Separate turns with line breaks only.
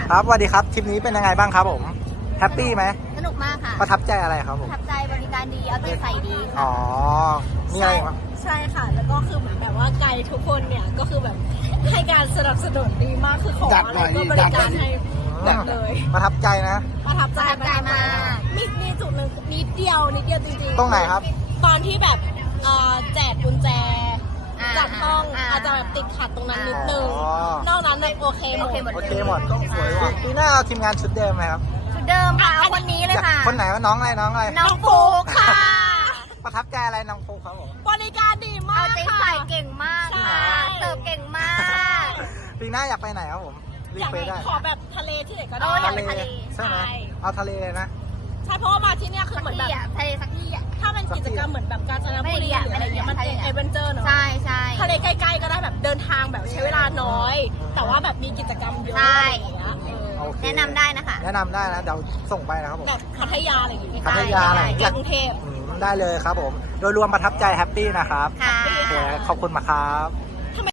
ครับสวัสดีครับทริปนี้เป็นยังไงบ้างครับผมแฮปปี้ไหม
สนุกมากค่ะ
ประทับใจอะไรครับผม
ประทับใจบริการดีเอาใจใส่ดีค่ะ
อ๋อมีอะไรบ้าง
ใช่ค่ะแล้วก็คือเหมือนแบบว่าไกด์ทุกคนเนี่ยก็คือแบบให้การสนับสนุนดีมากคือของอะไรก็บริการให้หมดเลย
ประทับใจนะ
ประทับใจ
มาก
มีจุดหนึ่งนิดเดียวจริงๆ
ตรงไหนครับ
ตอนที่แบบแจกกุญแจจากห้องอาจจะแบบติดขัดตรงนั้นนิดนึงนอกนั้นโอเคหมด
โอเคหมดต้องสวยว่ะปีหน้าเอาทีมงานชุดเดิมไหมครับ
ชุดเดิมค่ะเอาคนนี้เลยค่ะ
คนไหนว่าน้องอะไรน้องอะไร
น้องฟูค่ะ
ประทับใจอะไรน้องฟูครับผม
บริการดีมาก
เอาใจใส่เก่งมากค่ะเติบเก่งมาก
ปีหน้าอยากไปไหนครับผมรี
อยาก
เควสได้
ขอแบบทะเลที่ไหนก็ได้
อยากไปทะเล
ใช่ไหมเอาทะเลเลยนะ
ใช่เพราะว่ามาที่เนี่ยคือเหมือนแบบ
ทะเลสักที่อ่ะ
ถ้าเป็นกิจกรรมเหมือนแบบกาญจนบุรีหรืออะไรเงี้ยมันเป็นเอเวนเจอร์เนาะ
ใช่ใช่
ทะเลใกล้ๆก็ได้แบบเดินทางแบบใช้เวลาน้อย แต่ว่าแบบมีกิจกรรมเยอะอะไรอย่างเงี้ย
แนะนำได้นะคะ
แนะนำได้นะเดี๋ยวส่งไปนะครับผม
แบบพัทยาอะไรอย่างเงี้ย
พัทยาอะไร
จากกรุงเทพ
ได้เลยครับผมโดยรวมประทับใจแฮปปี้นะครับ
ค่ะ
โอเคขอบคุณมากครับ